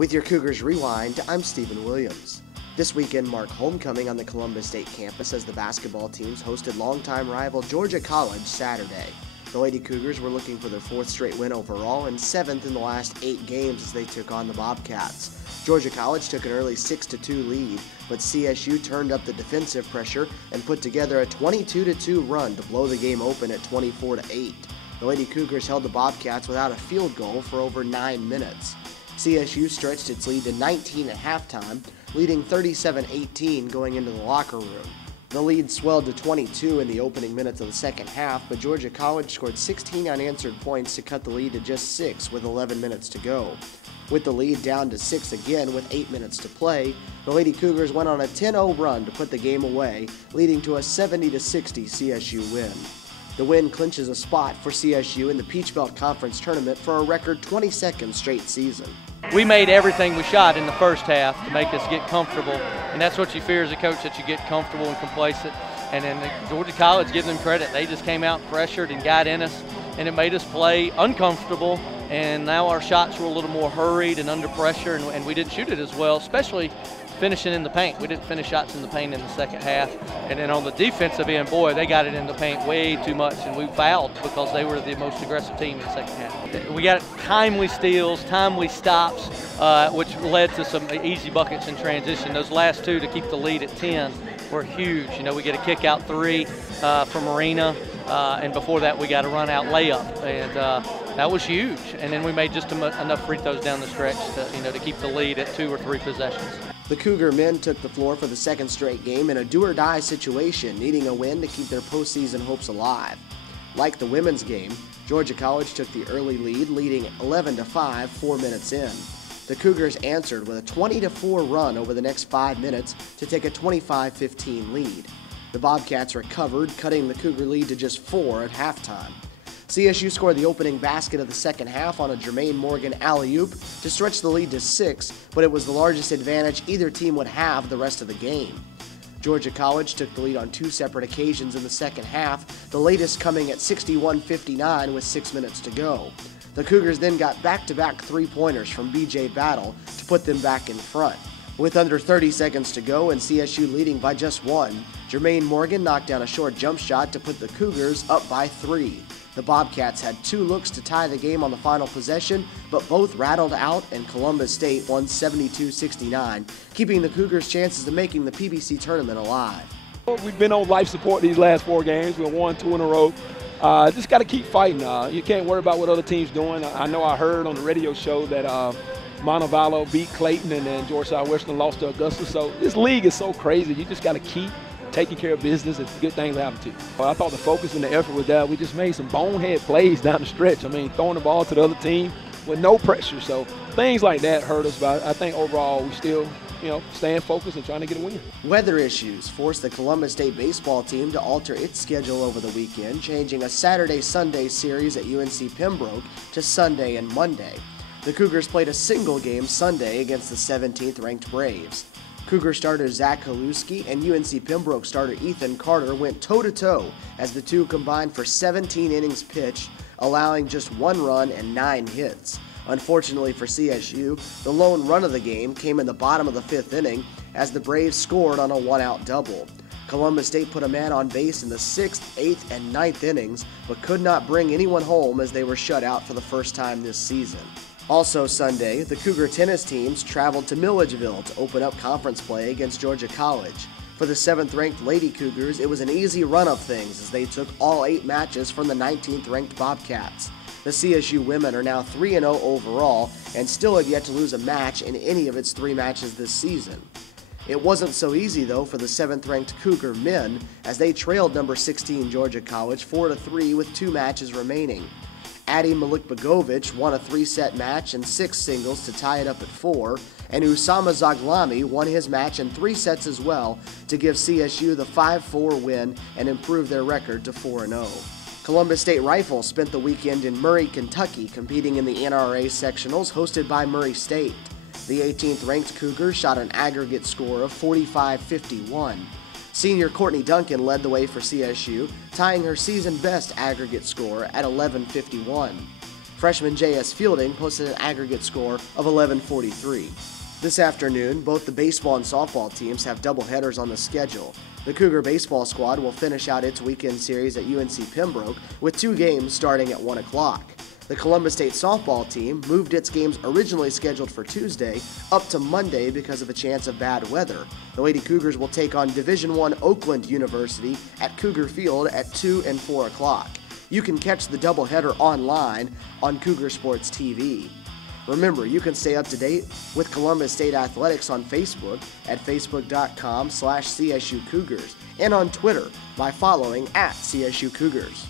With your Cougars Rewind, I'm Stephen Williams. This weekend marked homecoming on the Columbus State campus as the basketball teams hosted longtime rival Georgia College Saturday. The Lady Cougars were looking for their fourth straight win overall and seventh in the last 8 games as they took on the Bobcats. Georgia College took an early 6-2 lead, but CSU turned up the defensive pressure and put together a 22-2 run to blow the game open at 24-8. The Lady Cougars held the Bobcats without a field goal for over 9 minutes. CSU stretched its lead to 19 at halftime, leading 37-18 going into the locker room. The lead swelled to 22 in the opening minutes of the second half, but Georgia College scored 16 unanswered points to cut the lead to just 6 with 11 minutes to go. With the lead down to 6 again with 8 minutes to play, the Lady Cougars went on a 10-0 run to put the game away, leading to a 70-60 CSU win. The win clinches a spot for CSU in the Peach Belt Conference Tournament for a record 22nd straight season. We made everything we shot in the first half to make us get comfortable, and that's what you fear as a coach, that you get comfortable and complacent. And then Georgia College, give them credit, they just came out pressured and got in us, and it made us play uncomfortable, and now our shots were a little more hurried and under pressure, and we didn't shoot it as well, especially finishing in the paint. We didn't finish shots in the paint in the second half. And then on the defensive end, boy, they got it in the paint way too much, and we fouled because they were the most aggressive team in the second half. We got timely steals, timely stops, which led to some easy buckets in transition. Those last 2 to keep the lead at 10 were huge. You know, we get a kick-out 3 from Marina, and before that we got a run-out layup, and that was huge. And then we made just enough free throws down the stretch to keep the lead at 2 or 3 possessions. The Cougar men took the floor for the second straight game in a do-or-die situation, needing a win to keep their postseason hopes alive. Like the women's game, Georgia College took the early lead, leading 11-5 4 minutes in. The Cougars answered with a 20-4 run over the next 5 minutes to take a 25-15 lead. The Bobcats recovered, cutting the Cougar lead to just 4 at halftime. CSU scored the opening basket of the second half on a Jermaine Morgan alley-oop to stretch the lead to 6, but it was the largest advantage either team would have the rest of the game. Georgia College took the lead on 2 separate occasions in the second half, the latest coming at 61-59 with 6 minutes to go. The Cougars then got back-to-back 3-pointers from B.J. Battle to put them back in front. With under 30 seconds to go and CSU leading by just 1, Jermaine Morgan knocked down a short jump shot to put the Cougars up by 3. The Bobcats had 2 looks to tie the game on the final possession, but both rattled out and Columbus State won 72-69, keeping the Cougars' chances of making the PBC tournament alive. We've been on life support these last 4 games. We've won 2 in a row. Just got to keep fighting. You can't worry about what other teams doing. I know I heard on the radio show that Montevallo beat Clayton and then George Southwestern lost to Augusta. So this league is so crazy. You just got to keep taking care of business and good things happen to you. I thought the focus and the effort was that we just made some bonehead plays down the stretch. I mean, throwing the ball to the other team with no pressure. So things like that hurt us, but I think overall we still, staying focused and trying to get a win. Weather issues forced the Columbus State baseball team to alter its schedule over the weekend, changing a Saturday-Sunday series at UNC Pembroke to Sunday and Monday. The Cougars played a single game Sunday against the 17th-ranked Braves. Cougar starter Zach Haluski and UNC Pembroke starter Ethan Carter went toe-to-toe as the two combined for 17 innings pitched, allowing just 1 run and 9 hits. Unfortunately for CSU, the lone run of the game came in the bottom of the 5th inning as the Braves scored on a 1-out double. Columbus State put a man on base in the 6th, 8th, and 9th innings, but could not bring anyone home as they were shut out for the first time this season. Also Sunday, the Cougar tennis teams traveled to Milledgeville to open up conference play against Georgia College. For the 7th-ranked Lady Cougars, it was an easy run of things as they took all 8 matches from the 19th-ranked Bobcats. The CSU women are now 3-0 overall and still have yet to lose a match in any of its 3 matches this season. It wasn't so easy, though, for the 7th-ranked Cougar men as they trailed number 16 Georgia College 4-3 with 2 matches remaining. Adi Malikbegovic won a 3-set match and 6 singles to tie it up at 4, and Usama Zaglami won his match in 3 sets as well to give CSU the 5-4 win and improve their record to 4-0. Columbus State Rifles spent the weekend in Murray, Kentucky, competing in the NRA sectionals hosted by Murray State. The 18th-ranked Cougars shot an aggregate score of 45-51. Senior Courtney Duncan led the way for CSU, tying her season-best aggregate score at 11:51. Freshman J.S. Fielding posted an aggregate score of 1143. This afternoon, both the baseball and softball teams have doubleheaders on the schedule. The Cougar baseball squad will finish out its weekend series at UNC Pembroke with 2 games starting at 1 o'clock. The Columbus State softball team moved its games originally scheduled for Tuesday up to Monday because of a chance of bad weather. The Lady Cougars will take on Division I Oakland University at Cougar Field at 2 and 4 o'clock. You can catch the doubleheader online on Cougar Sports TV. Remember, you can stay up to date with Columbus State Athletics on Facebook at facebook.com/CSU Cougars and on Twitter by following @CSU Cougars.